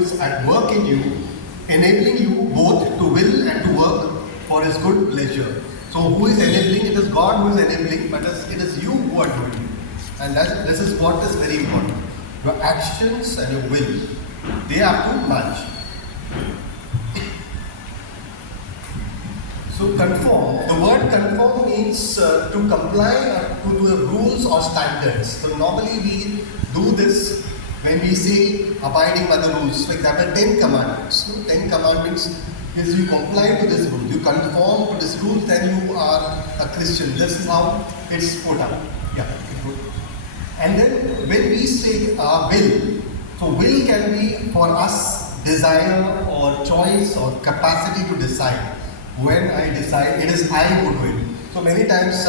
who is at work in you, enabling you both to will and to work for His good pleasure. So who is enabling? It is God who is enabling, but it is you who are doing it. And this is what is very important. Your actions and your will, they have to match. So conform, the word conform means to comply to the rules or standards. So normally we do this when we say abiding by the rules. For example, 10 commandments. So 10 commandments is you comply to this rule, you conform to this rule, then you are a Christian. This is how it's put up. Yeah. And then when we say will, so will can be for us desire or choice or capacity to decide. When I decide, it is I who do it. So many times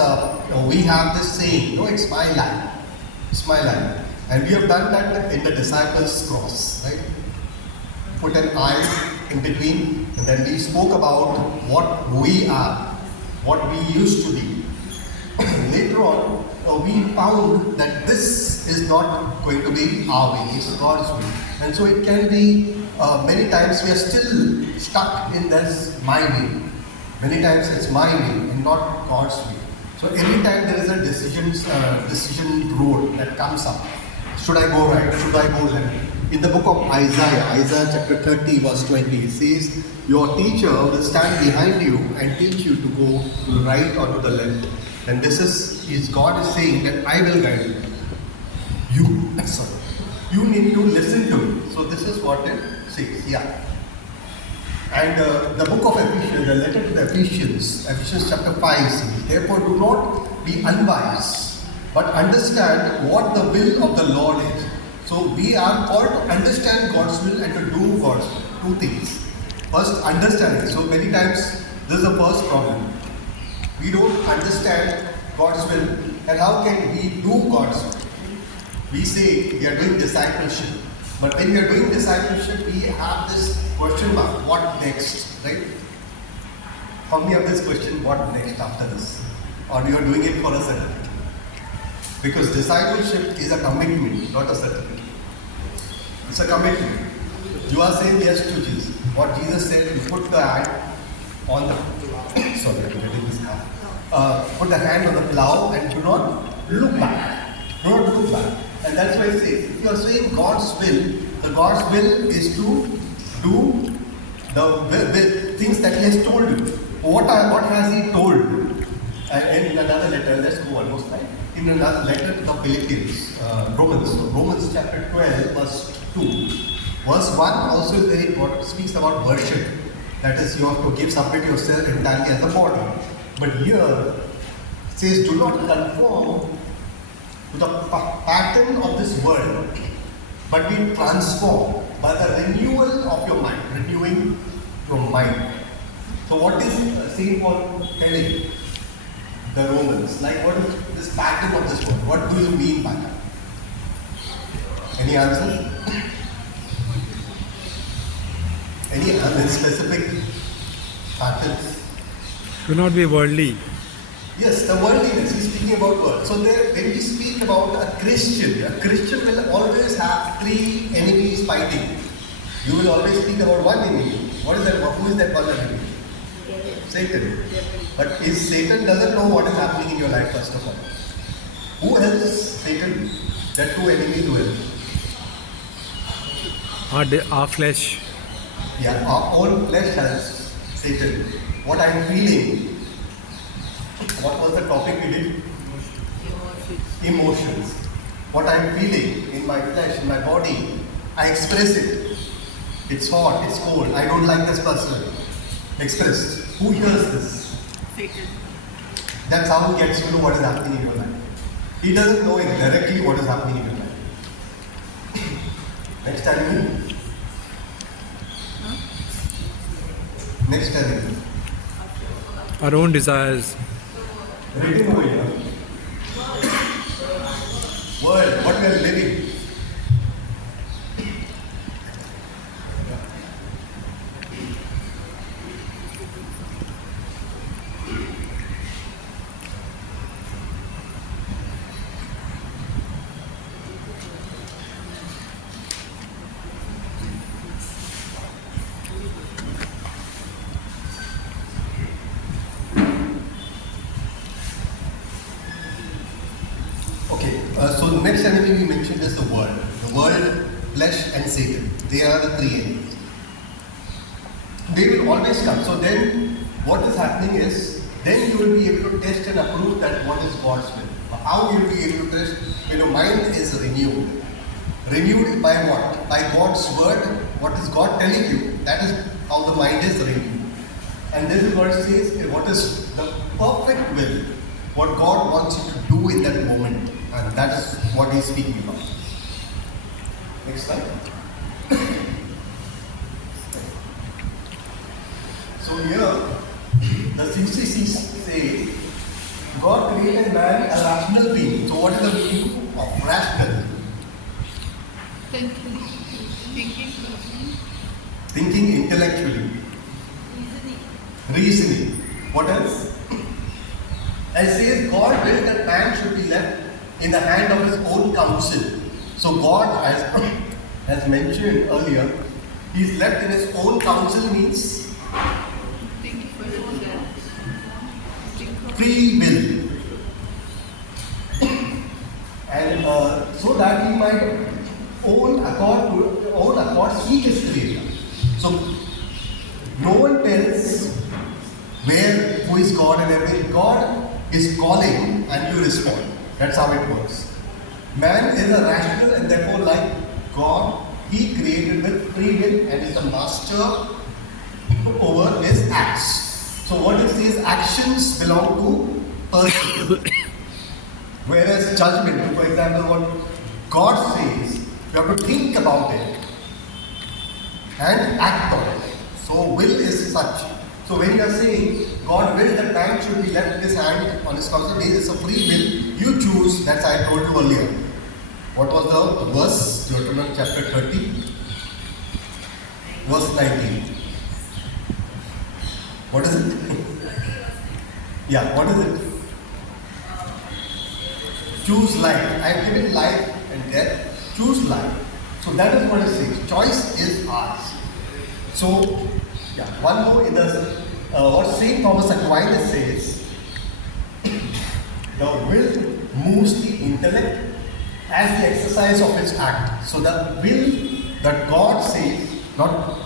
we have this saying, it's my life. It's my life. And we have done that in the disciples' cross, right? Put an I in between, and then we spoke about what we are, what we used to be. Later on, we found that this is not going to be our way, it's God's way. And so it can be, many times we are still stuck in this my way. Many times it's my way and not God's way. So every time there is a decision road that comes up. Should I go right? Should I go left? In the book of Isaiah chapter 30 verse 20, it says, your teacher will stand behind you and teach you to go to the right or to the left. And this is God is saying that I will guide you. You need to listen to me. So this is what it says. Yeah. And the book of Ephesians, the letter to the Ephesians chapter 5 says, therefore do not be unwise, but understand what the will of the Lord is. So we are called to understand God's will and to do God's will. Two things. First, understanding. So many times this is the first problem. We don't understand God's will, and how can we do God's will? We say we are doing discipleship, but when we are doing discipleship, we have this question mark, what next, right? How many have this question, what next after this? Or you are doing it for a certificate? Because discipleship is a commitment, not a certificate. It's a commitment. You are saying yes to Jesus. What Jesus said, you put the hand on the, sorry, I'm getting this hand. Put the hand on the plow and do not look back. Do not look back. And that's why I say, if you are saying God's will, the God's will is to do the things that He has told you. What has He told you? In another letter, let's go almost right. In another letter to the Philippians, Romans chapter 12, verse 2. Verse 1 also is very important, speaks about worship. That is, you have to submit yourself entirely as a body. But here, it says, do not conform to the pattern of this world, but be transformed by the renewal of your mind, renewing your mind. So what is St. Paul telling the Romans? Like, what is this pattern of this world? What do you mean by that? Any answer? Any other specific patterns? Do not be worldly. Yes, the worldliness, he's speaking about world. So when we speak about a Christian will always have three enemies fighting. You will always speak about one enemy. What is that? Who is that one enemy? Satan. But Satan doesn't know what is happening in your life, first of all. Who helps Satan? That two enemies do help. Our flesh. Yeah, our own flesh helps Satan. What I am feeling. What was the topic we did? Emotions. What I am feeling in my flesh, in my body, I express it. It's hot, it's cold, I don't like this person. Express. Who hears this? Satan. That's how he gets to know what is happening in your life. He doesn't know directly what is happening in your life. Next time. Next time. Our own desires. Written over here. World, what we are living. So next enemy we mentioned is the world. The world, flesh and Satan. They are the three enemies. They will always come. So then what is happening is, then you will be able to test and approve that what is God's will. How you will be able to test? When your mind is renewed. Renewed by what? By God's word. What is God telling you? That is how the mind is renewed. And this is what it says, what is the perfect will. What God wants you to do in that moment. And that is what he's speaking about. Next slide. So here, the CCC say, God created man a rational being. So what is the meaning of rational? Thinking intellectually. Reasoning. What else? It says God willed that man should be left in the hand of his own counsel. So God, as mentioned earlier, he is left in his own counsel means free will. And so that he might own accord seek his creator. So no one tells who is God and everything. God is calling and you respond. That's how it works. Man is a rational and therefore like God, he created with free will and is the master over his acts. So what it says, actions belong to person. Whereas judgment, for example, what God says, you have to think about it and act on it. So will is such. So when you are saying God will that man should be left in his hand on his counsel, it's a free will. You choose, that's I told you earlier. What was the verse? Deuteronomy chapter 30, verse 19. What is it? Yeah, what is it? Choose life. I have given life and death. Choose life. So that is what it says. Choice is ours. So, yeah, one more in the what Saint Thomas Aquinas says, the will moves the intellect as the exercise of its act. So the will that God says, not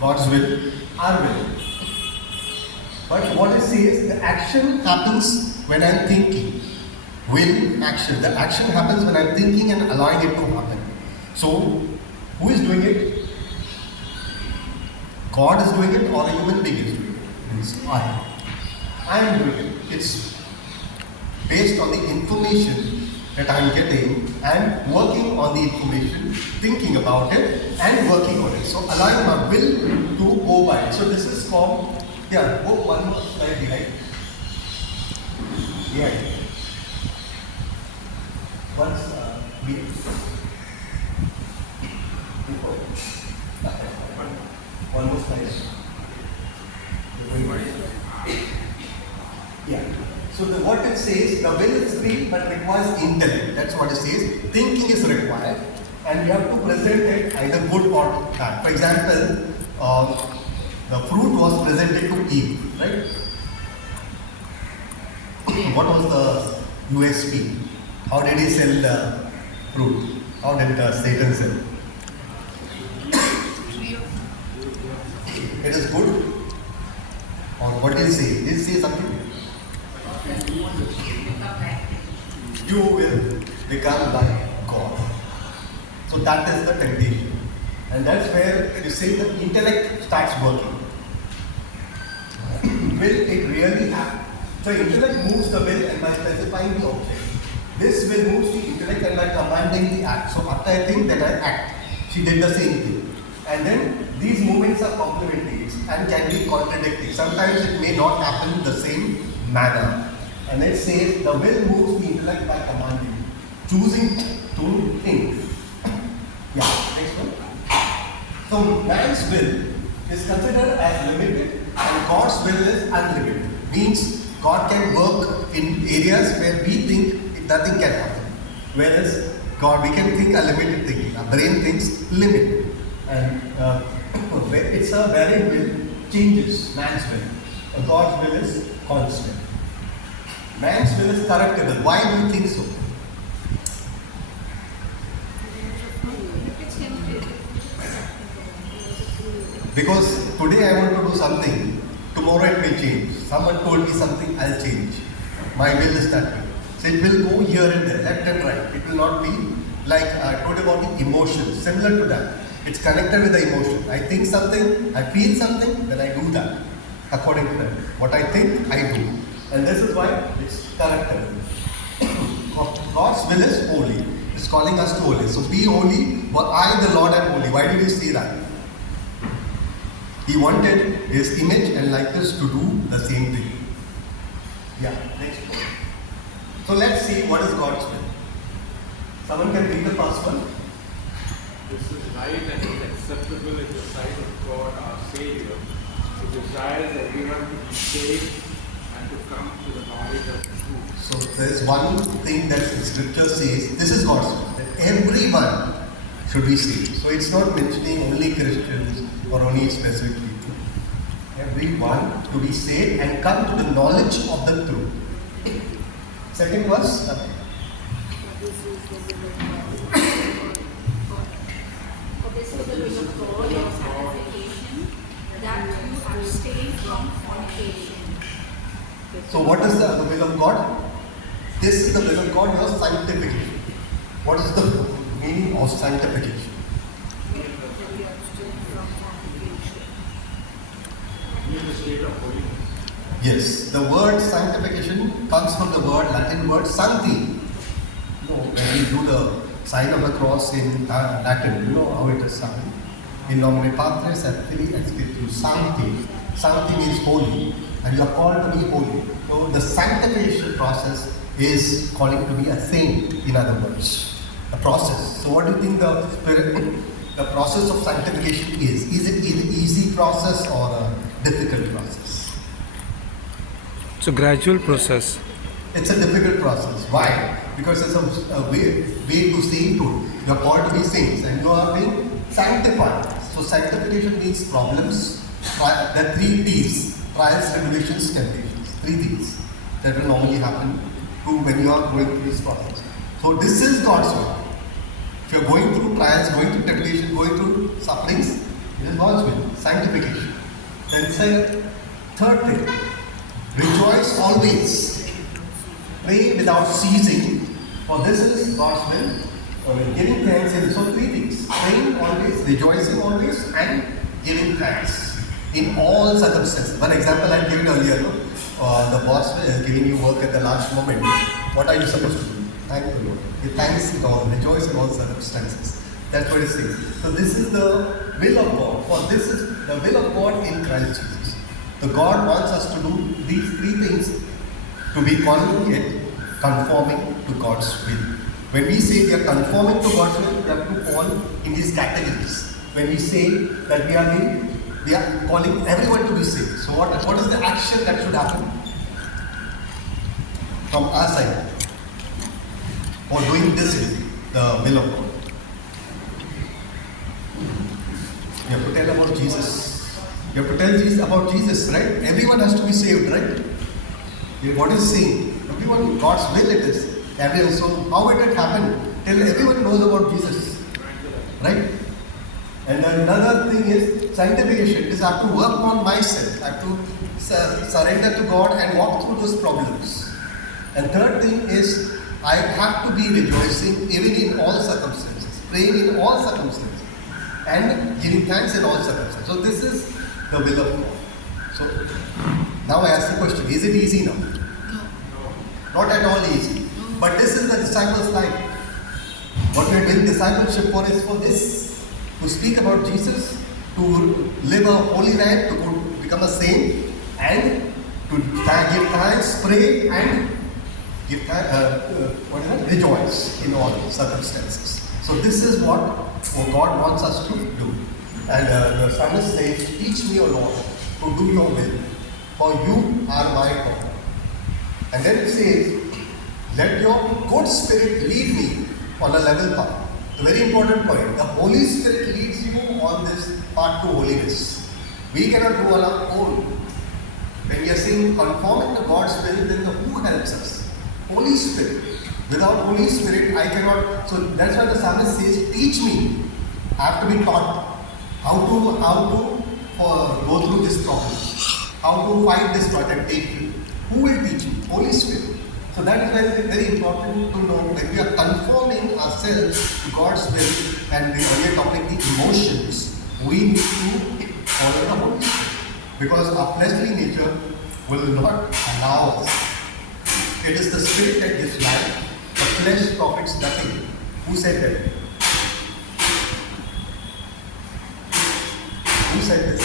God's will, our will. But what it says, the action happens when I am thinking. Will, action. The action happens when I am thinking and allowing it to happen. So, who is doing it? God is doing it or a human being is doing it? It's I am doing it. It's based on the information that I am getting and working on the information, thinking about it and working on it. So allowing my will to go by. So this is called, yeah, go one more slide behind. Yeah. Once one more slide. Yeah. So what it says, the will is free but requires intellect. That's what it says. Thinking is required and you have to present it either good or bad. For example, the fruit was presented to Eve, right? What was the USP? How did he sell the fruit? How did Satan sell? It is good. Or what did he say? Did he say something? You will become like God. So that is the temptation. And that's where you say the intellect starts working. Will it really happen? So intellect moves the will and by specifying the object. This will moves the intellect and by commanding the act. So after I think that I act. She did the same thing. And then these movements are complementary and can be contradictory. Sometimes it may not happen in the same manner. And it says the will moves the intellect by commanding, choosing to think. Yeah, next one. So man's will is considered as limited and God's will is unlimited. Means God can work in areas where we think nothing can happen. Whereas God, we can think a limited thinking. Our brain thinks limited. And it's a varied will changes man's will. God's will is constant. Man's will is correctable. Why do you think so? Because today I want to do something, tomorrow it may change. Someone told me something, I'll change. My will is that way. So it will go here and there, left and right. It will not be like I told about the emotions, similar to that. It's connected with the emotion. I think something, I feel something, then I do that. According to that. What I think, I do. And this is why it's connected. God's will is holy. It's calling us to holy. So be holy, for I the Lord am holy. Why did he say that? He wanted his image and likeness to do the same thing. Yeah, next one. So let's see what is God's will. Someone can read the first one. This is right and acceptable in the sight of God our Savior, who desires everyone to be saved and to come to the knowledge of the truth. So there is one thing that the scripture says, this is God's will, that everyone should be saved. So it's not mentioning only Christians or only specific people. Everyone to be saved and come to the knowledge of the truth. Second verse. For this is the will of God, your sanctification, that you abstain from fornication. So what is the will of God? This is the will of God, your sanctification. What is the meaning of sanctification? That you abstain from fornication. In the state of holiness. Yes, the word sanctification comes from the word Latin word sancti. You know, when we do the sign of the cross in Latin, you know how it is sung. In nomine Patris et Filii et Spiritus Sancti. Sancti means holy, and you are called to be holy. So the sanctification process is calling to be a saint, in other words, a process. So what do you think the process of sanctification is? Is it an easy process or a difficult process? It's a gradual process. It's a difficult process. Why? Because it's a way to sainthood. You are called to be saints and you are being sanctified. So sanctification means problems. There are 3 T's: trials, tribulations, temptations. 3 things that will normally happen to when you are going through this process. So this is God's will. If you are going through trials, going through temptation, going through sufferings, it is God's will. Sanctification. Then say third thing. Rejoice always. Pray without ceasing. For this is God's will. Giving thanks in so 3 things. Praying always, rejoicing always, and giving thanks in all circumstances. One example I gave earlier. The boss is giving you work at the last moment. What are you supposed to do? Thank the Lord. Give thanks to God. Rejoice in all circumstances. That's what it says. So this is the will of God. For this is the will of God in Christ Jesus. So God wants us to do these 3 things to be conforming to God's will. When we say we are conforming to God's will, we have to fall in these categories. When we say that we are calling everyone to be saved. So what is the action that should happen from our side for doing this will, the will of God? You have to tell about Jesus. You have to tell about Jesus, right? Everyone has to be saved, right? What is saying? Everyone, God's will it is. Everyone. So how it had happened? Till everyone knows about Jesus, right? And another thing is sanctification. Is I have to work on myself. I have to surrender to God and walk through those problems. And third thing is I have to be rejoicing even in all circumstances, praying in all circumstances, and giving thanks in all circumstances. So this is the will of God. So now I ask the question: is it easy now? Not at all easy. But this is the disciples' life. What we are doing discipleship for is for this: to speak about Jesus, to live a holy life, to become a saint, and to give thanks, pray, and give rejoice in all circumstances. So this is what God wants us to do. And the psalmist says, "Teach me, O Lord, to do your will, for you are my God." And then it says, "Let your good spirit lead me on a level path." The very important point, the Holy Spirit leads you on this path to holiness. We cannot do on our own. When we are saying conforming to God's will, then who helps us? Holy Spirit. Without Holy Spirit, I cannot. So that's why the psalmist says, "Teach me." I have to be taught how to go through this problem? How to fight this problem and take you? Who will teach you? Holy Spirit. So that is very, very important to know that we are conforming ourselves to God's will, and the earlier topic, the emotions, we need to follow the Holy Spirit. Because our fleshly nature will not allow us. It is the Spirit that gives life. The flesh profits nothing. Who said that? Who said this?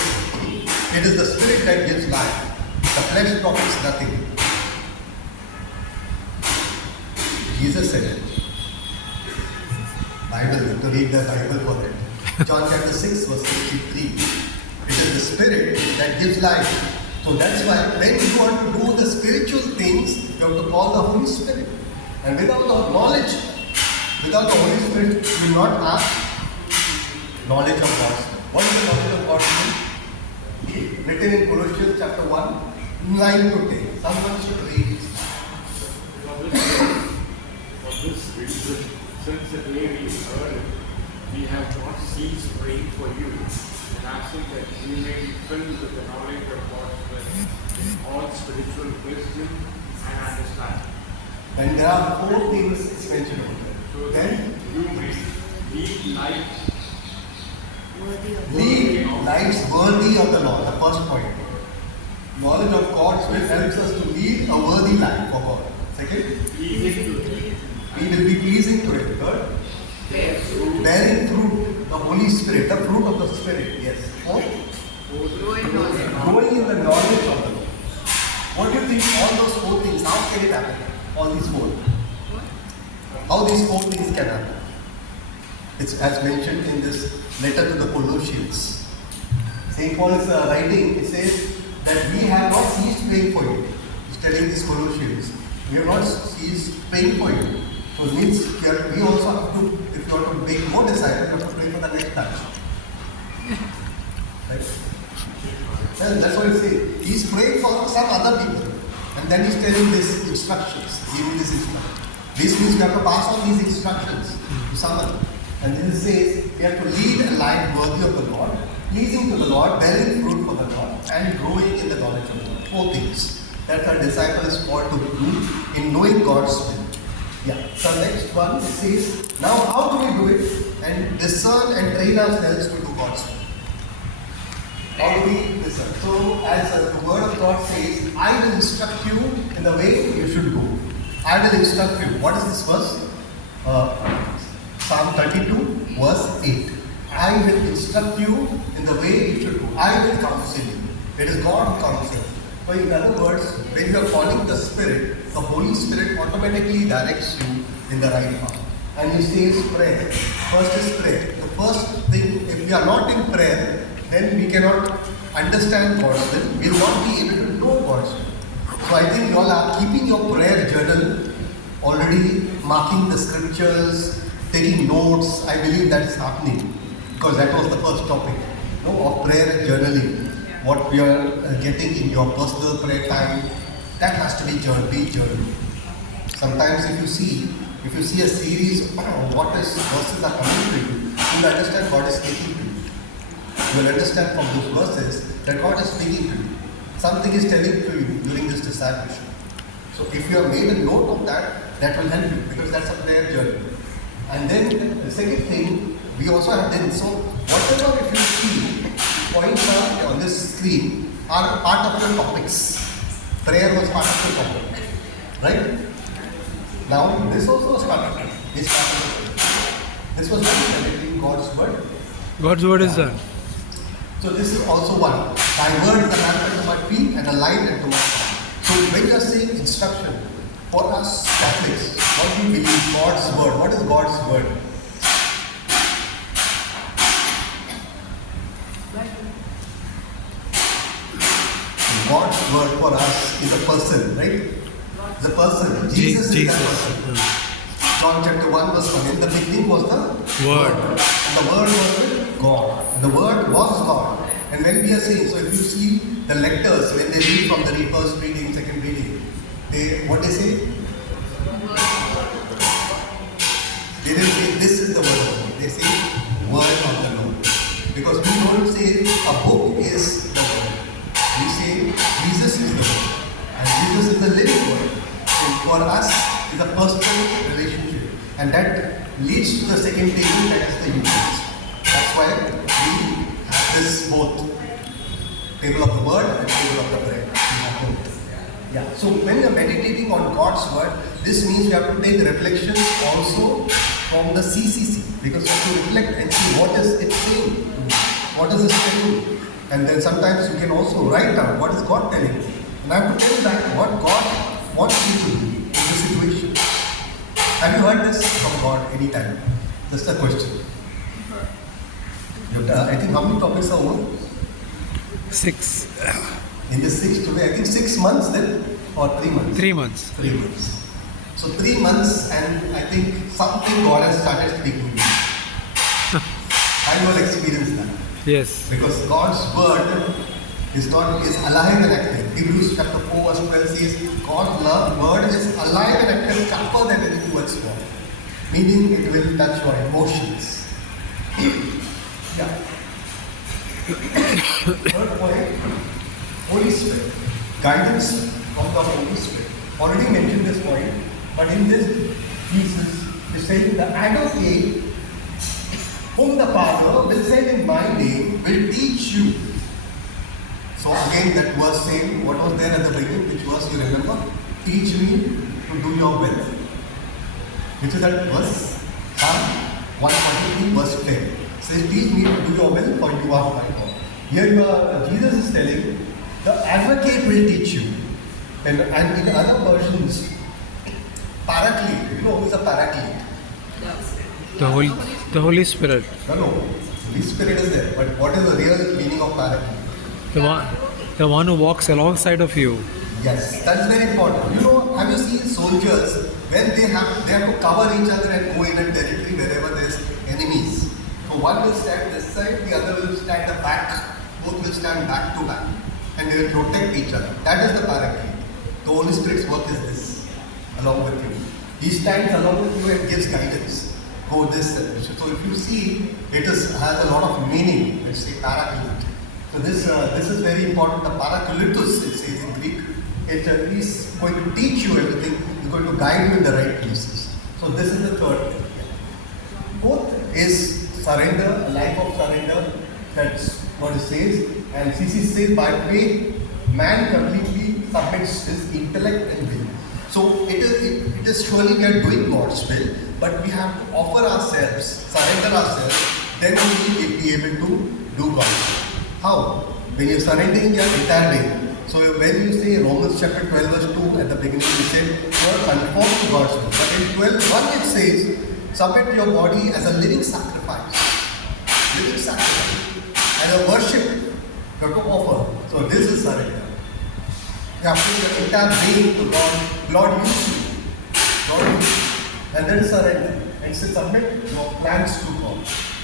It is the Spirit that gives life. The flesh profits nothing. Jesus said it. Bible, to read the Bible for it. John chapter 6 verse 63. It is the Spirit that gives life. So that's why when you want to do the spiritual things, you have to call the Holy Spirit. And without the knowledge, without the Holy Spirit, you will not have knowledge of God's will. What is the knowledge of God's will? Written in Colossians chapter 1, 9 to 10. Someone should read it. For this reason, since the day we heard it, we have not ceased praying for you and asking that you may be filled with the knowledge of God's will in all spiritual wisdom and understanding. And there are 4 things mentioned over there. So that Then, you may lead life lead lives worthy of the Lord. The first point. Knowledge of God's will helps us to lead a worthy life for God. Second, pleasing to Him. we will be pleasing to Him. Third, bearing fruit, the Holy Spirit, the fruit of the Spirit. Yes. Fourth, growing in the knowledge of the Lord. What do you think all those 4 things, how can it happen? All these 4. How these 4 things can happen? It's as mentioned in this letter to the Colossians. St. Paul is writing, he says that we have not ceased praying for you. He's telling these Colossians, we have not ceased praying for you. So it means we also have to, if you want to make more disciples, you have to pray for the next batch. Right? Well, that's what he's saying. He's praying for some other people. And then he's telling these instructions, giving this instruction. This means we have to pass on these instructions to someone. And then it says we have to lead a life worthy of the Lord, pleasing to the Lord, bearing fruit for the Lord, and growing in the knowledge of the Lord. 4 things that a disciple is called to do in knowing God's will. Yeah. So next one, it says, now how do we do it? And discern and train ourselves to do God's will. How do we discern? So as the word of God says, I will instruct you in the way you should go. I will instruct you. What is this verse? Psalm 32, verse 8. I will instruct you in the way you should go. I will counsel you. It is God who counsels. So in other words, when you are calling the Spirit, the Holy Spirit automatically directs you in the right path. And he says prayer. First is prayer. The first thing, if we are not in prayer, then we cannot understand God's will. We will not be able to know God's will. So I think you all are keeping your prayer journal, already marking the scriptures, taking notes. I believe that is happening because that was the first topic, of prayer and journaling. What we are getting in your personal prayer time, that has to be journal. Sometimes if you see a series of what is verses are coming to you, you will understand God is speaking to you. You will understand from those verses that God is speaking to you. Something is telling to you during this discipleship. So if you have made a note of that, that will help you because that's a prayer journey. And then the second thing, we also have done, so whatever if you see points on this screen are part of your topics. Prayer was part of the topic. Right? Now this also was part of it. This was not God's word. God's word is done. So this is also one. Thy word is a lamp unto my feet and a light unto my path. So when you are saying instruction, for us Catholics, what do you believe? God's word. What is God's word? God's word for us is a person, right? The person. Jesus is that person. John chapter 1 verse 1. In the beginning was the Word. And the word was with God. And the word was God. And when we are saying, so if you see the lectors, when they read from the first reading, second reading, what they say? They didn't say this is the word of God. They say word of the Lord. Because we don't say a book is the word. We say Jesus is the word. And Jesus is the living word. So for us, it's a personal relationship. And that leads to the second table, that is the Eucharist. That's why we have this both. Table of the word and table of the bread. We have both. Yeah. So when you are meditating on God's word, this means you have to take reflections also from the CCC, because you have to reflect and see what is it saying, what is it telling, and then sometimes you can also write down what is God telling you. And I have to tell back what God wants you to do in this situation. Have you heard this from God anytime? Just a question. I think how many topics are over? 6. In the 6 today, I think 6 months then, or 3 months? 3 months. 3 months. So 3 months, and I think something God has started speaking to me. I will experience that. Yes. Because God's word is alive and active. Hebrews chapter 4 verse 12 says, God's word is alive and active, sharper than any two-edged sword. Meaning it will touch your emotions. Yeah. Third point, Holy Spirit. Guidance from the Holy Spirit. Already mentioned this point, but in this Jesus is saying the advocate whom the Father will send in my name will teach you. So again that verse saying, what was there at the beginning, which verse you remember? Teach me to do your will. Which is that verse? Psalm 143 verse 10. Says, teach me to do your will, for you are my God. Here Jesus is telling, the advocate will teach you. And in other versions, paraclete. You know who is a paraclete? The Holy Spirit. No. Holy Spirit is there. But what is the real meaning of paraclete? The one who walks alongside of you. Yes, that is very important. You know, have you seen soldiers when they have to cover each other and go in a territory wherever there is enemies? So one will stand this side, the other will stand the back. Both will stand back to back, and they will protect each other. That is the paraclete. The Holy Spirit's work is this, along with you. He stands along with you and gives guidance. Go this direction. So if you see, it has a lot of meaning. Let's say paraclete. So this is very important. The parakletos, it says in Greek, it is going to teach you everything. It's going to guide you in the right places. So this is the third thing. Fourth is surrender, a life of surrender. That's what it says. And CC says, by faith, man completely submits his intellect and will. So it is surely we are doing God's will, but we have to offer ourselves, surrender ourselves, then we will be able to do God's will. How? When you're surrendering your entire way. So when you say Romans chapter 12 verse 2 at the beginning, we said you are conformed to God's will. But in 12:1 it says, submit your body as a living sacrifice. Living sacrifice. And a worship you have to offer. So this is surrender. You have to put your entire being to God. Lord, use me. Lord, use me. And then surrender. And say, submit your plans to God.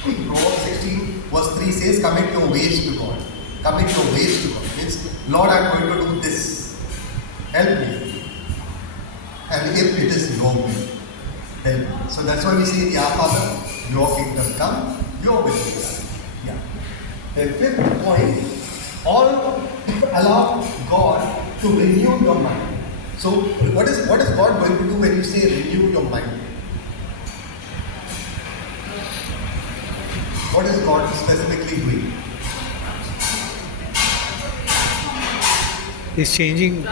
Proverbs 16 verse 3 says, commit your ways to God. Commit your ways to God. Means, Lord, I am going to do this. Help me. And if it is your will, help me. So that's why we say, Our Father, your kingdom come, your will be done. Yeah. The fifth point, allow God to renew your mind. So what is God going to do when you say renew your mind? What is God specifically doing? He's changing.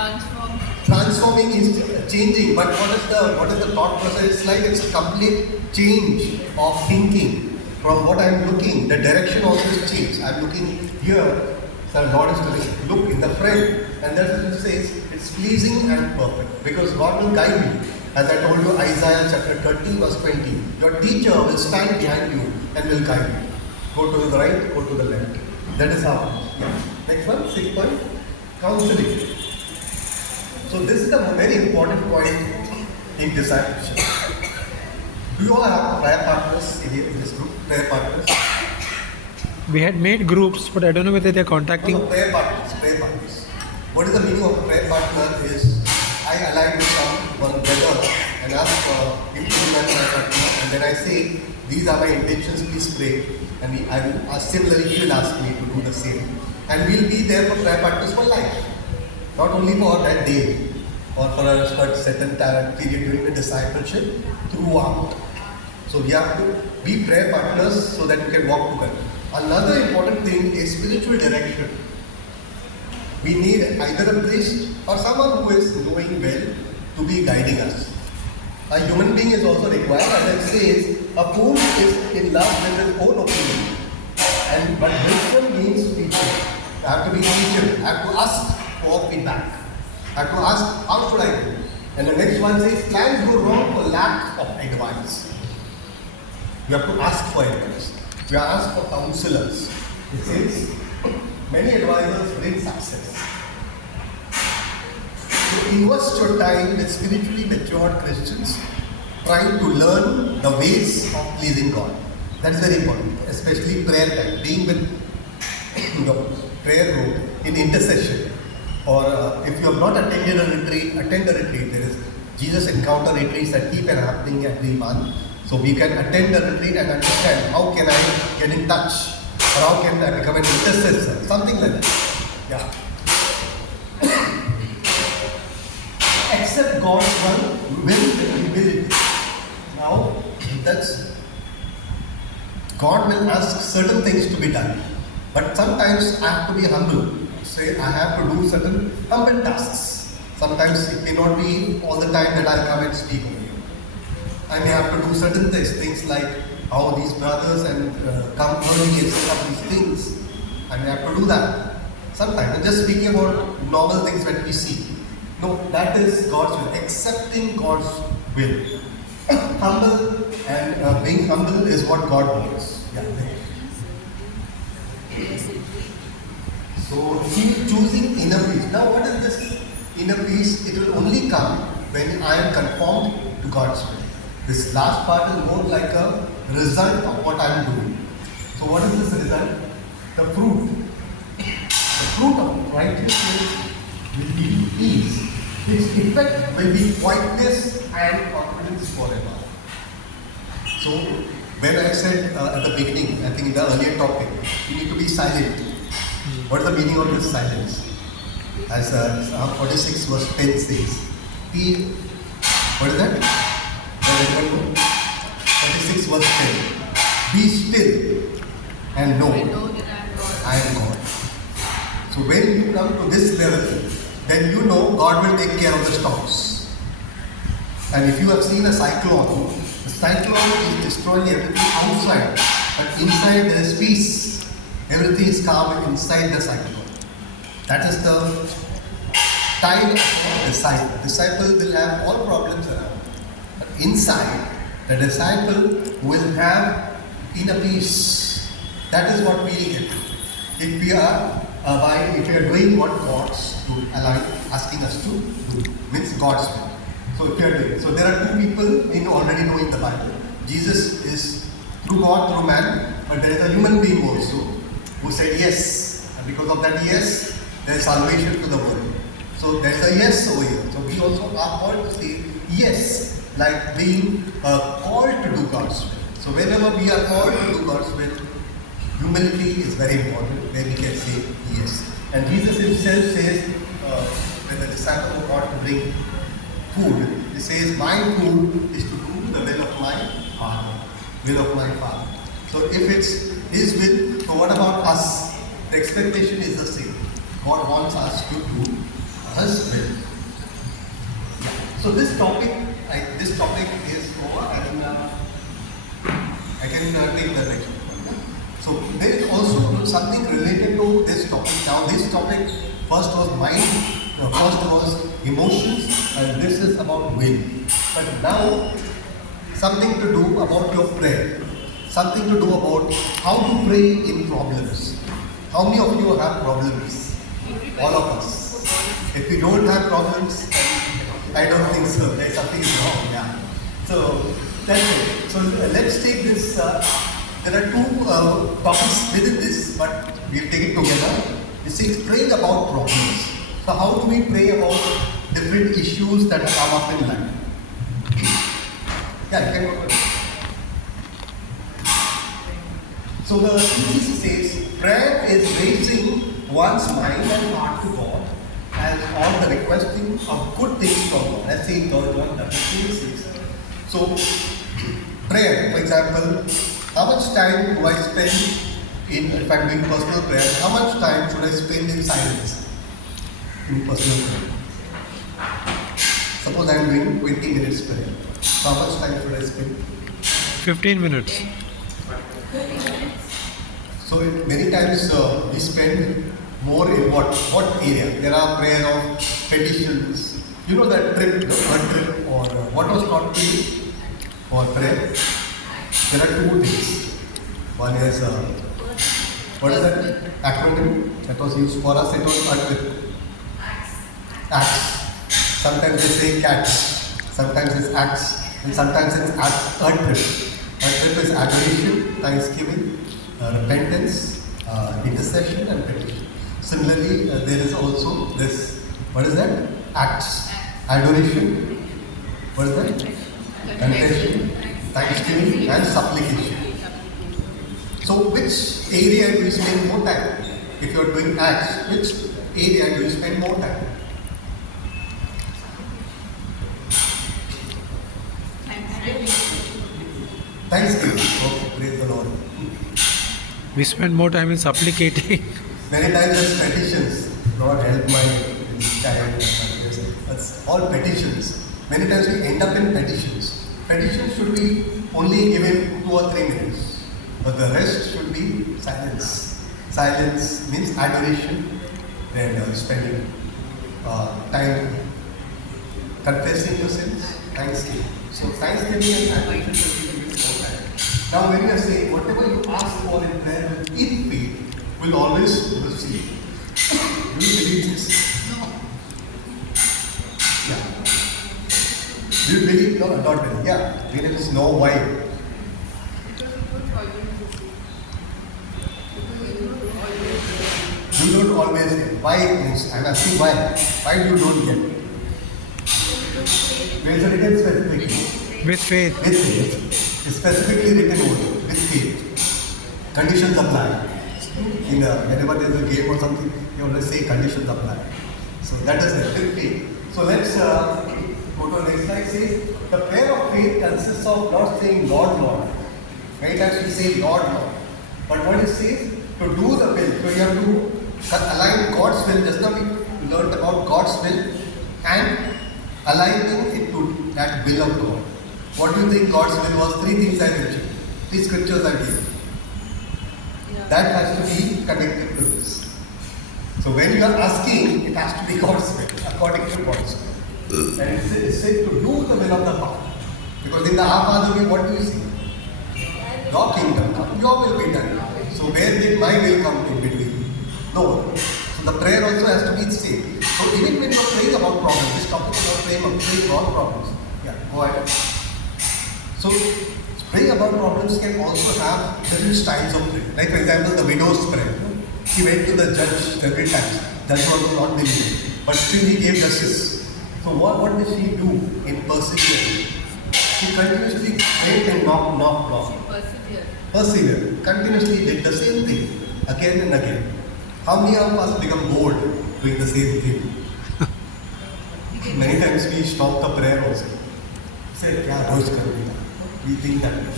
Transforming is changing, but what is the thought process? It's complete change of thinking. From what I am looking, the direction also is changed. I am looking here, the Lord is telling, look in the front, and that's what it says, it's pleasing and perfect, because God will guide you. As I told you, Isaiah chapter 30 verse 20, your teacher will stand behind you and will guide you. Go to the right, go to the left. That is how. Yeah. Next one, 6th point, counseling. So this is a very important point in discipleship. Do you all have prayer partners in this group? Prayer partners? We had made groups, but I don't know whether they're contacting. No, prayer partners. Prayer partners. What is the meaning of a prayer partner? Is I align with one brother and ask him to be my prayer partner, and then I say, these are my intentions, please pray. And I will similarly he will ask me to do the same. And we'll be there for prayer partners for life. Not only for that day or for a certain period during the discipleship, throughout. So we have to be prayer partners so that we can walk together. Another important thing is spiritual direction. We need either a priest or someone who is knowing well to be guiding us. A human being is also required, as it says, a fool is in love with his own opinion. But wisdom means teaching. I have to be teachable. I have to ask for feedback. I have to ask, how should I do? And the next one says, plans go wrong for lack of advice. You have to ask for advice. You have to ask for counselors. It says, many advisors bring success. So invest your time with spiritually matured Christians trying to learn the ways of pleasing God. That's very important, especially prayer time, being with the prayer room in intercession. Or if you have not attended a retreat, attend a retreat. There is Jesus Encounter retreats that keep on happening every month. So we can attend a retreat and understand how can I get in touch, or how can I become an intercessor, something like that. Yeah. Accept God's will with humility. Now, that's God will ask certain things to be done, but sometimes I have to be humble. Say I have to do certain humble tasks. Sometimes it may not be all the time that I come and speak over you. I may have to do certain things like how these brothers and come early and set up these things. I may have to do that. Sometimes I'm just speaking about normal things that we see. No, that is God's will. Accepting God's will. Humble and being humble is what God wants. Yeah. So keep choosing inner peace. Now what is this inner peace? It will only come when I am conformed to God's will. This last part is more like a result of what I am doing. So what is this result? The fruit. The fruit of righteousness will give you peace. Its effect will be quietness and confidence forever. So when I said at the beginning, I think in the earlier topic, you need to be silent. What is the meaning of this silence? As Psalm 46 verse 10 says, be, what is that? 46 verse 10. Be still and know I am God. So when you come to this level, then you know God will take care of the storms. And if you have seen a cyclone, the cyclone is destroying everything outside, but inside there is peace. Everything is calm inside the cyclone. That is the style of a disciple. Disciple will have all problems around. But inside, the disciple will have inner peace. That is what we get. If we are doing what God's asking us to do, means God's will. So if you are doing, so there are two people in already knowing the Bible. Jesus is through God, through man, but there is a human being also who said yes, and because of that yes, there is salvation to the world. So there is a yes over here. So we also are called to say yes, like being called to do God's will. So whenever we are called to do God's will, humility is very important, where we can say yes. And Jesus himself says, when the disciples were brought to bring food, he says, my food is to do the will of my Father, will of my Father. So if it's his will, so what about us? The expectation is the same. God wants us to do his will. So this topic is over, and I can take the next one. So there is also something related to this topic. Now this topic first was mind, first was emotions, and this is about will. But now something to do about your prayer. Something to do about how to pray in problems. How many of you have problems? All of us. If you don't have problems, I don't think so. There's something wrong. Yeah. So that's it. So let's take this. There are two topics within this, but we'll take it together. It says praying about problems. So how do we pray about different issues that come up in life? Yeah, you can go ahead. So the thesis says prayer is raising one's mind and heart to God and on the requesting of good things from God. That's St. John chapter 6. So prayer, for example, how much time do I spend in, if I'm doing personal prayer, how much time should I spend in silence in personal prayer? Suppose I'm doing 20 minutes prayer. So how much time should I spend? 15 minutes. So many times we spend more in what area? There are prayer of petitions. You know that trip, the earth trip, or what was taught to you for prayer? There are two things. One is what is that acronym that was used for us? It was earth trip. Acts. Sometimes they say cats. Sometimes it's acts, and sometimes it's earth trip. Earth trip is adoration, thanksgiving, repentance, intercession, and petition. Similarly, there is also this, what is that? Acts, adoration, what is that? Confession, thanksgiving, and supplication. So, which area do you spend more time? If you are doing acts, which area do you spend more time? Thanksgiving. Okay, praise the Lord. We spend more time in supplicating. Many times it's petitions. Lord, help my child. That's all petitions. Many times we end up in petitions. Petitions should be only given 2 or 3 minutes, but the rest should be silence. Silence means adoration, then spending time confessing your sins, thanksgiving. So thanksgiving and adoration should be given more time. Now when you are saying whatever you ask for in prayer with faith will always receive. Do you believe this? No. Yeah. Do you believe? No, not believe. Yeah. There is no why. You don't always get. Why means I'm asking why. Why you don't get? Where is it written specifically? With faith. With faith. It's specifically written over with faith. Conditions apply. Whenever there's a game or something, you always say conditions apply. So that is the with faith. So let's go to the next slide. Says the prayer of faith consists of not saying Lord, Lord. Many times we say Lord, Lord. But what it says, to do the will. So you have to align God's will. Just now we learned about God's will and aligning it to that will of God. What do you think God's will was? 3 things I mentioned. 3 scriptures I gave. That has to be connected to this. So when you are asking, it has to be God's will, according to God's will. And it's said to do the will of the Father. Because in the Our Father will, what do you see? Your kingdom come, your will be done. So where did my will come in between? No. So the prayer also has to be the same. So even when you are praying about problems, this topic about praying about problems. Yeah, go ahead. So praying about problems can also have different styles of prayer. Like for example, the widow's prayer. He went to the judge several times. Judge was not believing, but still he gave justice. So what did she do in persevering? She continuously went and knocked. Persevere. Continuously did the same thing again and again. How many of us become bored doing the same thing? Many times we stop the prayer also. Say, kya roz karunga? We think that way.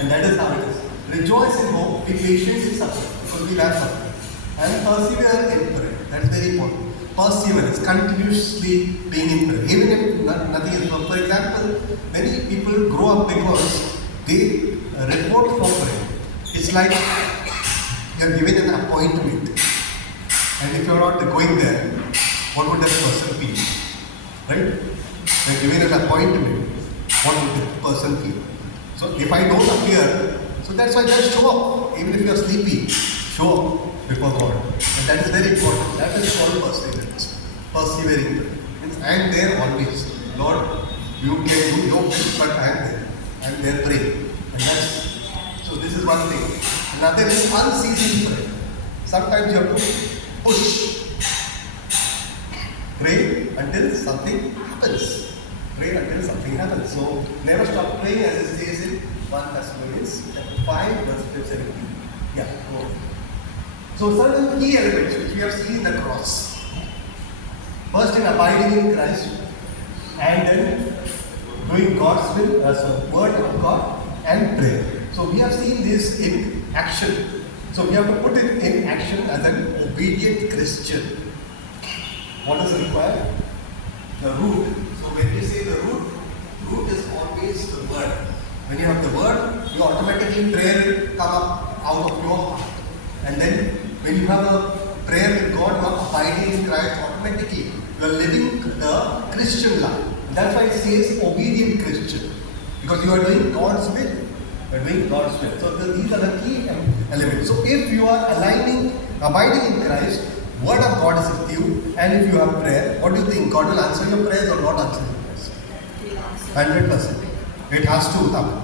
And that is how it is. Rejoice in hope, be patient in suffering, because we have suffering. And persevere in prayer. That's very important. Perseverance, continuously being in prayer. Even if nothing is wrong. For example, many people grow up because they report for prayer. It's like you are given an appointment. And if you are not going there, what would that person feel? Right? You are given an appointment. What would the person feel? So if I don't appear, so that's why just show up. Even if you are sleepy, show up before God. And that is very important. That is called perseverance. Persevering. Means I am there always. Lord, you can do your best, but I am there. I am there praying. And that's, so this is one thing. Another is unceasing prayer. Sometimes you have to push. Pray until something happens. Pray until something happens. So never stop praying, as it says in 1 Thessalonians 5 verse 17. Yeah. So certain key elements which we have seen in the cross. First in abiding in Christ, and then doing God's will as a word of God and prayer. So we have seen this in action. So we have to put it in action as an obedient Christian. What is required? The root. So when we say the root is always the word. When you have the word, you automatically prayer will come up out of your heart. And then when you have a prayer with God, you are abiding in Christ automatically. You are living the Christian life. That's why it says obedient Christian. Because you are doing God's will. You are doing God's will. So these are the key elements. So if you are abiding in Christ, word of God is with you, and if you have prayer, what do you think? God will answer your prayers or not answer your prayers? 100%. It has to happen.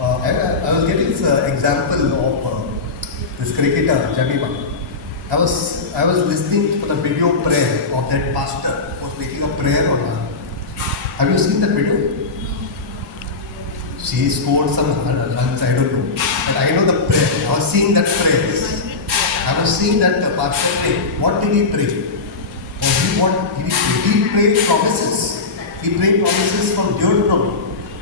I was getting this example of this cricketer, Jamima. I was listening to the video prayer of that pastor who was making a prayer on her. Have you seen that video? She scored some runs, I don't know. But I know the prayer. I was seeing that prayer. I was seeing that the pastor pray. What did he pray? What did he pray? He prayed promises. He prayed promises from Deuteronomy.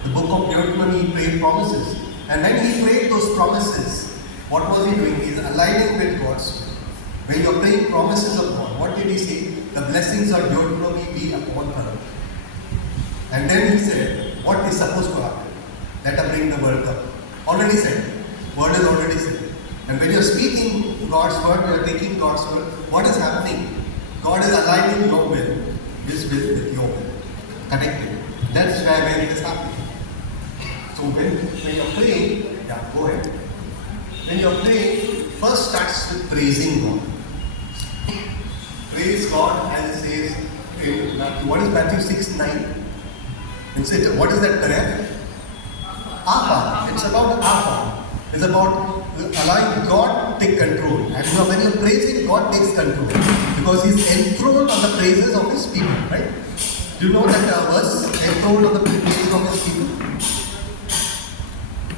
The book of Deuteronomy, he prayed promises. And when he prayed those promises, what was he doing? He is aligning with God's will. When you are praying promises of God, what did he say? The blessings of Deuteronomy be upon her. And then he said, what is supposed to happen? Let her bring the World Cup. Already said. Word is already said. And when you are speaking God's word, you are taking God's word, what is happening? God is aligning your will, His will with your will. Connected. That's where it is happening. So when you are praying, yeah, go ahead. When you are praying, first starts with praising God. Praise God, as it says in Matthew. What is Matthew 6:9? What is that prayer? Abba. It's about Abba. It's about allowing God to take control. And when you're praising, God takes control. Because He's enthroned on the praises of His people, right? Do you know that verse? Enthroned on the praises of His people?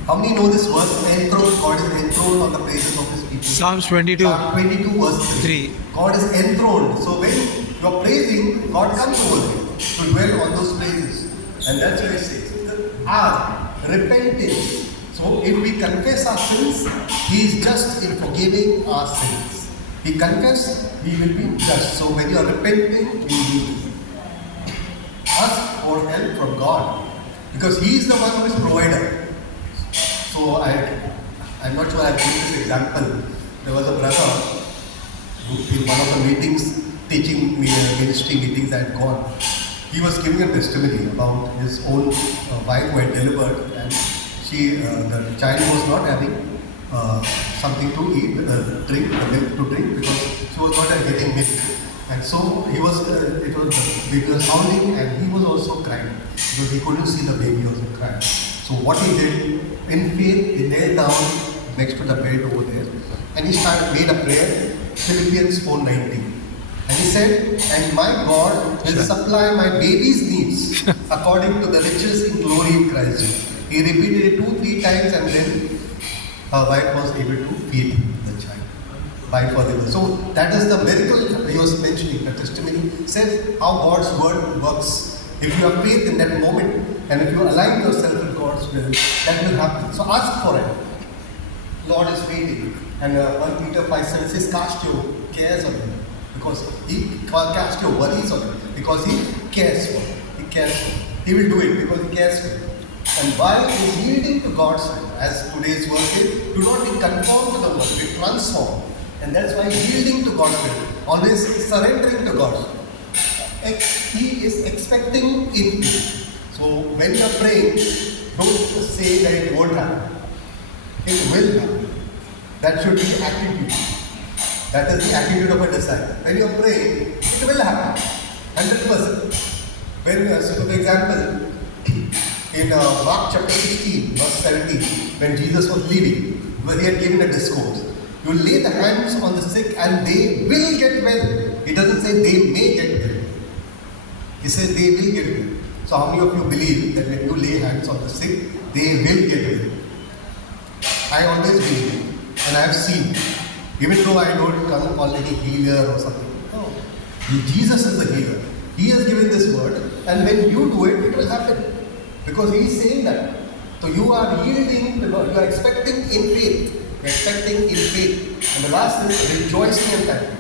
How many know this verse? Enthroned, God is enthroned on the praises of His people. Psalms 22. Psalm 22 verse 3. God is enthroned. So when you're praising, God comes over you to dwell on those praises. And that's why it says, repentance. So if we confess our sins, He is just in forgiving our sins. We confess, He will be just. So when you are repenting, you ask for help from God. Because He is the one who is provider. So I'm not sure I've given this example. There was a brother who in one of the meetings, teaching ministry meetings I had gone. He was giving a testimony about his own wife who had delivered, and the child was not having something to eat, drink, milk to drink, because she was not getting milk. And so it was sounding, and he was also crying because he couldn't see the baby also crying. So what he did, in faith, he knelt down next to the bed over there, and he made a prayer, Philippians 4:19. And he said, and my God will supply my baby's needs according to the riches in glory in Christ. He repeated it 2-3 times, and then her wife was able to feed the child by forgiveness. So that is the miracle he was mentioning. The testimony says how God's word works. If you have faith in that moment, and if you align yourself with God's will, that will happen. So ask for it. Lord is waiting. And 1 Peter 5:7 says, cast your cares on Him. Because He cast your worries on Him. Because He cares for you. He cares for you. He will do it because He cares for you. And while He is yielding to God's will, as today's word says, do not be conformed to the world, be transformed. And that's why yielding to God's will, always surrendering to God's will. He is expecting in you. So when you are praying, don't say that it won't happen. It will happen. That should be the attitude. That is the attitude of a disciple. When you are praying, it will happen. 100%. So for example, in Mark chapter 16, verse 17, when Jesus was leaving, where He had given a discourse, you lay the hands on the sick and they will get well. He doesn't say they may get well. He says they will get well. So how many of you believe that when you lay hands on the sick, they will get well? I always believe it. and I have seen. Even though I don't come called any healer or something. No. Jesus is the healer. He has given this word, and when you do it, it will happen. Because he is saying that. So you are yielding the Lord. You are expecting in faith. You are expecting in faith. And the last is rejoicing in time.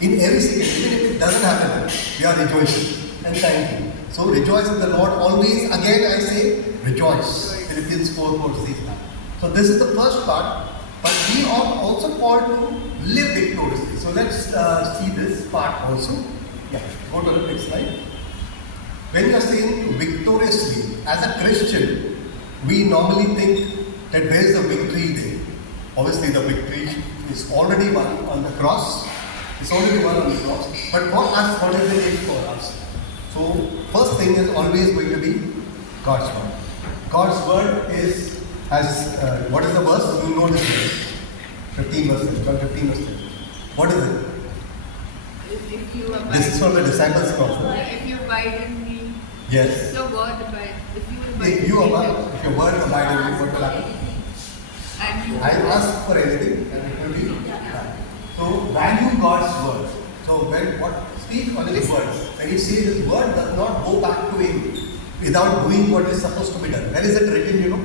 In every second, even if it doesn't happen, we are rejoicing and thanking. So rejoice in the Lord always. Again I say, rejoice. Philippians 4:4 says that. So this is the first part. But we are also called to live victoriously. So let's see this part also. Yeah, go to the next slide. When you are saying victoriously, as a Christian, we normally think that where is the victory there? Obviously the victory is already won on the cross. It's already won on the cross. But for us, what is it for us? So first thing is always going to be God's word. God's word is as what is the verse? You know this verse. 15 verse 10. John 15 verse 10. What is it? If you abide, This is from the disciples' cross. if you abide in me, Yes. your word abide. If you abide If in you me, abide, if your word abide in me, what will happen? and you I ask for anything and it will be done. So value God's word. So when what speak on his words, when he says his word does not go back to him without doing what is supposed to be done. Where is it written, you know?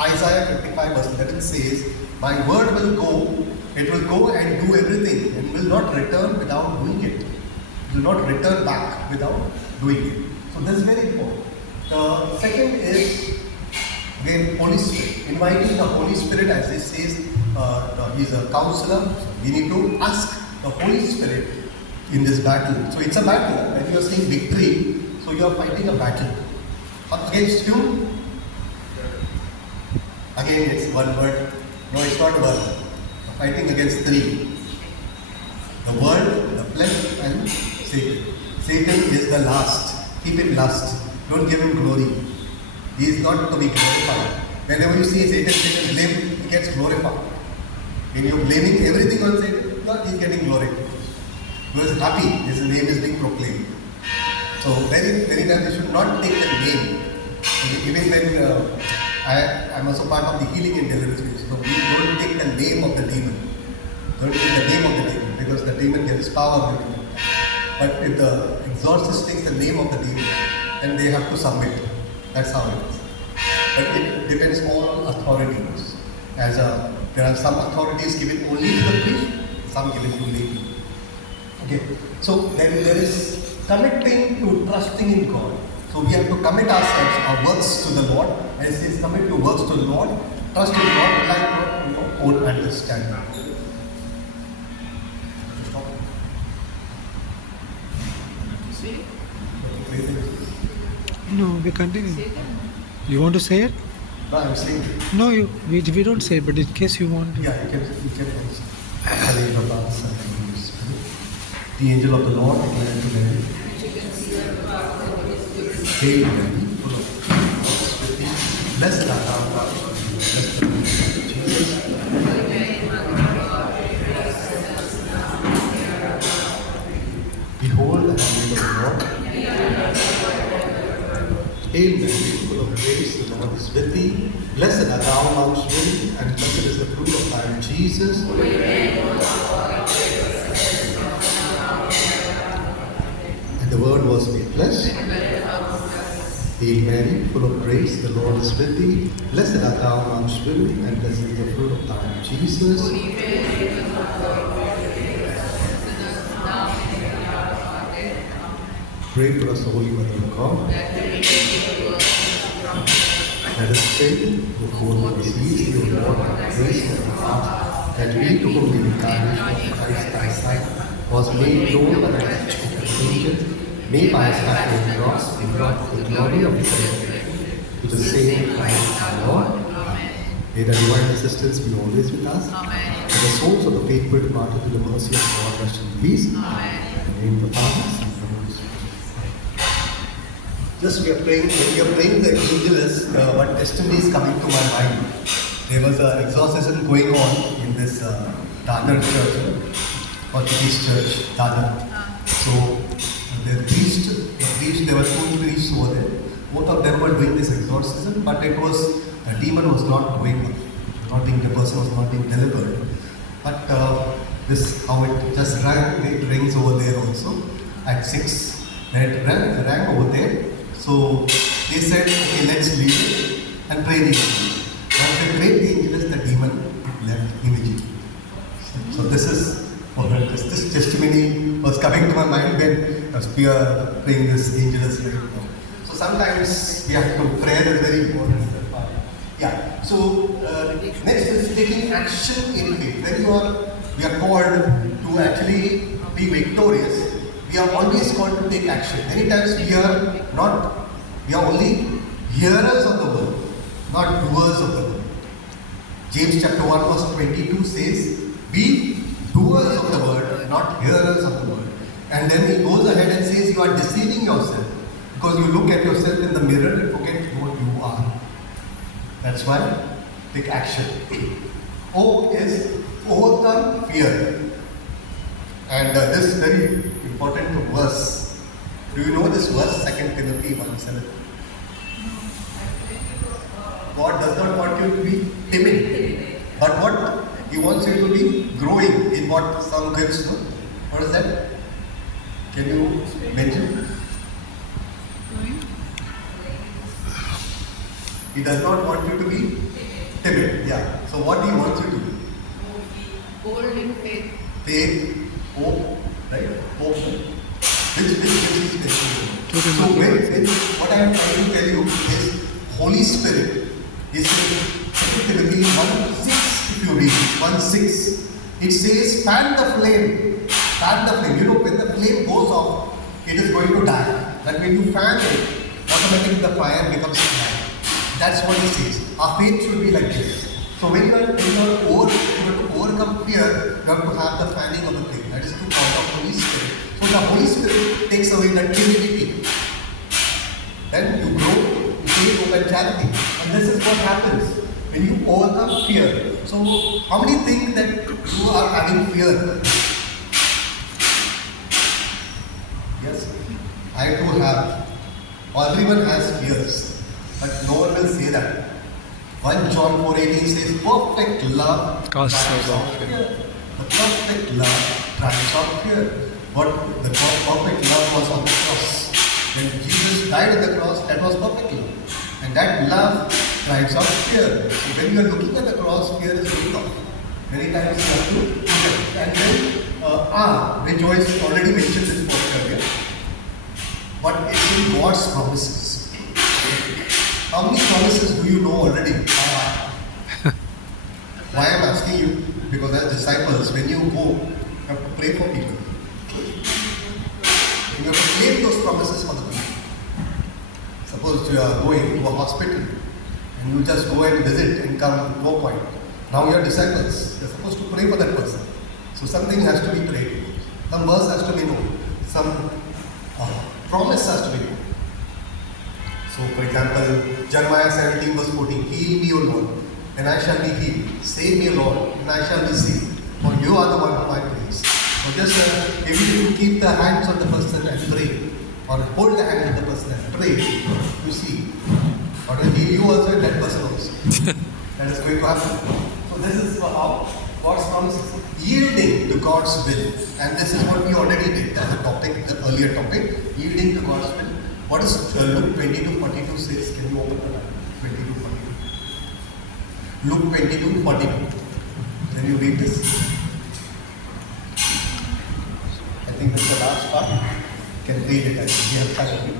Isaiah 55 verse 11 says, my word will go, it will go and do everything and will not return without doing it. It will not return back without doing it. So this is very important. The second is again Holy Spirit. Inviting the Holy Spirit, as it says, he's a counselor. So we need to ask the Holy Spirit in this battle. So it's a battle. When you are saying victory, so you are fighting a battle. Against you, again it's one word. No, it's not one. You're fighting against three. The world, the flesh, and Satan. Satan is the last. Keep him last. Don't give him glory. He is not to be glorified. Whenever you see Satan blame, he gets glorified. When you're blaming everything on Satan, he is getting glory. He is happy. His name is being proclaimed. So very times you should not take the name. Even when I'm also part of the healing and deliverance ministry. So we don't take the name of the demon. Don't take the name of the demon because the demon gets power. But if the exorcist takes the name of the demon, then they have to submit. That's how it is. But it depends on authorities. There are some authorities given only to the priest, some given to lay people. Okay. So there is committing to trusting in God. So we have to commit ourselves, our works to the Lord. And it says commit to works to the Lord, trust in God, rely on your own understanding. No, we continue. You want to say it? No, I'm saying, No, we don't say it, but in case you want. yeah, you can also. The angel of the Lord declared to Mary, Hail Mary, full of grace, blessed art thou amongst women, blessed is the fruit of Jesus. Behold the handmaid of the Lord. Hail Mary, full of grace, the Lord is with thee. Blessed art thou amongst women, and blessed is the fruit of thy womb, Jesus. And the Word was made flesh. Hail Mary, full of grace, the Lord is with thee. Blessed art thou amongst women, and blessed is the fruit of thy womb, Jesus. Pray for us, Holy Mother of God. Let us pray, who whole receives the Lord and grace of the heart, that we to whom the incarnation of Christ thy Son was made known by the angel, may by his sacred cross be brought to the glory of his name. To the same Christ our Lord. Amen. May the divine assistance be always with us. Amen. May the souls of the faithful departed to the mercy of God rest in peace. Amen. In the name of the Father, Son, and Holy Spirit. Just we are praying, when we are praying the angels, one testimony is coming to my mind. There was an exorcism going on in this Dadar church, Portuguese church, Dadar. So the priest, there were two priests over there. Both of them were doing this exorcism, but the demon was not going not being the person was not being delivered. But this how it just rang. It rings over there also at 6. When it rang over there. So they said, okay, let's leave it and pray the angel. Once they prayed the angel, the demon left immediately. So this is this testimony was coming to my mind when we are praying this angels right now. So sometimes we have to prayer is very important. Yeah. So next is taking action in faith. When we are called to actually be victorious, we are always called to take action. Many times we are only hearers of the word, not doers of the word. James chapter 1 verse 22 says, be doers of the word, not hearers of the word. And then he goes ahead and says, you are deceiving yourself because you look at yourself in the mirror and forget what you are. That's why take action. O is overcome fear. And this is very important verse. Do you know this verse? 2 Timothy 1:7. God does not want you to be timid. But what? He wants you to be growing in what some gives. No? What is that? Can you mention? He does not want you to be timid. Yeah. So what he wants you to do? Bold in faith. Faith, hope, right? Hope. Which is mentioned. So what I am trying to tell you is Holy Spirit is in Timothy 1:6. If you read it, 1:6, it says, fan the flame. Fan the flame. You know, when the flame goes off, it is going to die. But when you fan it, automatically the fire becomes fire. That's what he says. Our faith should be like this. So when you are to overcome fear, you have to have the fanning of the flame. That is to call the Holy Spirit. So the Holy Spirit takes away the timidity. Then you grow, you take hope and charity. And this is what happens when you overcome fear. So how many think that you are having fear? Yes, I too have. Everyone has fears, but no one will say that. 1 John 4:18 says, perfect love drives out fear. The perfect love drives out fear. But the perfect love was on the cross. When Jesus died on the cross, that was perfect love. And that love drives out fear. So when you are looking at the cross, fear is going off. Many times you have to look at it. And then rejoice, already mentioned this point earlier. But it's in God's promises. How many promises do you know already? Why I am asking you? Because as disciples, when you go, you have to pray for people. You have to claim those promises for the people. Suppose you are going to a hospital and you just go and visit and come, no point. Now you are disciples. You are supposed to pray for that person. So something has to be prayed. Some verse has to be known. Some promise has to be known. So, for example, Jeremiah 17 verse 14, heal me, O Lord, and I shall be healed. Save me, O Lord, and I shall be saved. For you are the one whom I praise. So just if you keep the hands of the person and pray, or hold the hand of the person and pray, you see, God will heal you also and that person also. That is going to happen. So this is how God's promises. Yielding to God's will. And this is what we already did as a topic, the earlier topic, yielding to God's will. What does Luke 22:42 says? Can you open the Bible? 22:42. Luke 22:42. Can you read this? I think this is the last part. You can read it. I think we have time.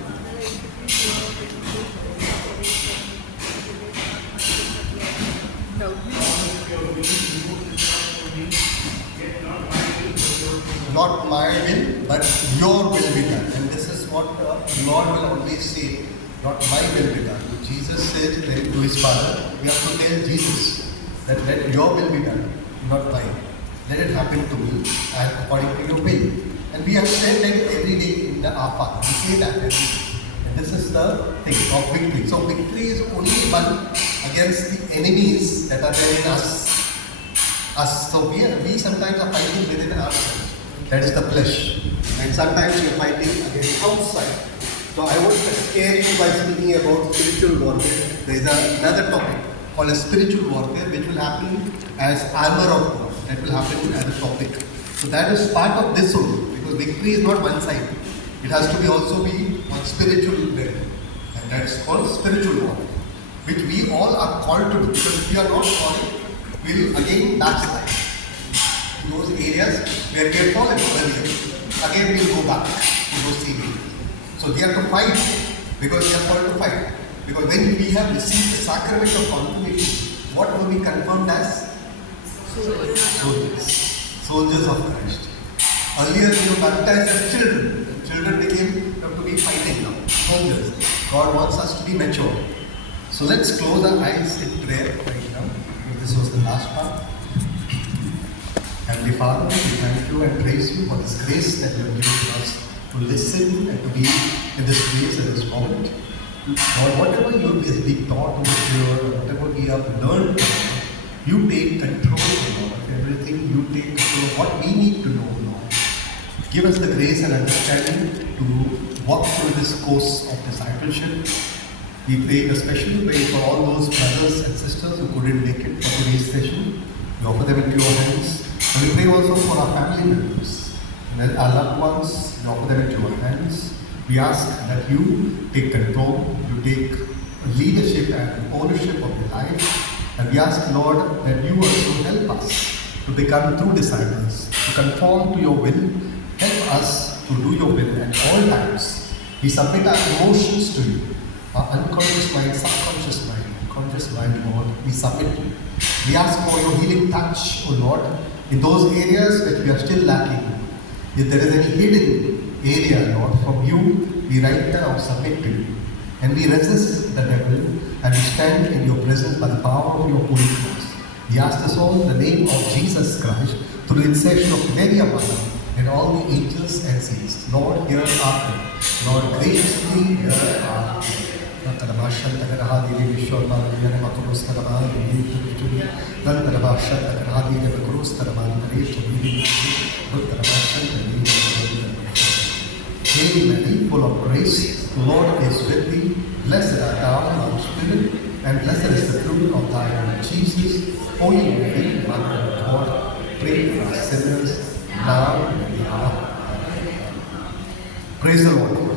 Not my will, but your will be done. And this is what the Lord will always say, not my will be done. Jesus said to his Father, we have to tell Jesus that let your will be done, not mine. Let it happen to me and according to your will. And we have said that every day in our Father. We say that every day. And this is the thing of victory. So victory is only won against the enemies that are there in us. So we sometimes are fighting within ourselves. That is the flesh. And sometimes you are fighting against outside. So I won't scare you by speaking about spiritual warfare. There is another topic called as spiritual warfare, which will happen as armor of God. That will happen as a topic. So that is part of this only, because victory is not one side. It has to be also be on spiritual level, and that is called spiritual warfare, which we all are called to do. Because if we are not called, we will again backslide. Those areas where we have fallen earlier, again we will go back to those same areas. So we have to fight, because we are called to fight. Because when we have received the sacrament of confirmation, what will be confirmed as? Soldiers. Soldiers of Christ. Earlier we were baptized as children. Children became to be fighting now. Soldiers. God wants us to be mature. So let's close our eyes in prayer right now. This was the last part. Heavenly Father, we thank you and praise you for this grace that you have given to us to listen and to be in this place at this moment. Lord, whatever is being taught over here, whatever we have learned, you take control, Lord, of everything. You take control of what we need to know, Lord. Give us the grace and understanding to walk through this course of discipleship. We pray in a special way for all those brothers and sisters who couldn't make it for today's session. We offer them into your hands. And we pray also for our family members and our loved ones. We offer them into your hands. We ask that you take control, you take leadership and ownership of your life. And we ask, Lord, that you also help us to become true disciples, to conform to your will. Help us to do your will at all times. We submit our emotions to you, our unconscious mind, subconscious mind, conscious mind, Lord. We submit to you. We ask for your healing touch, O Lord, in those areas that we are still lacking. If there is any hidden area, Lord, from you, we right now submit to you. And we resist the devil and we stand in your presence by the power of your Holy Ghost. We ask this all in the name of Jesus Christ through the intercession of Mary our Mother and all the angels and saints. Lord, hear our prayer. Lord, graciously hear our prayer. Hail Mary, full of grace, the Lord is with thee. Blessed art thou amongst women, and blessed is the fruit of thy womb, Jesus. Holy Mary, Mother of God, pray for us sinners, now and at the hour of our death. Praise the Lord.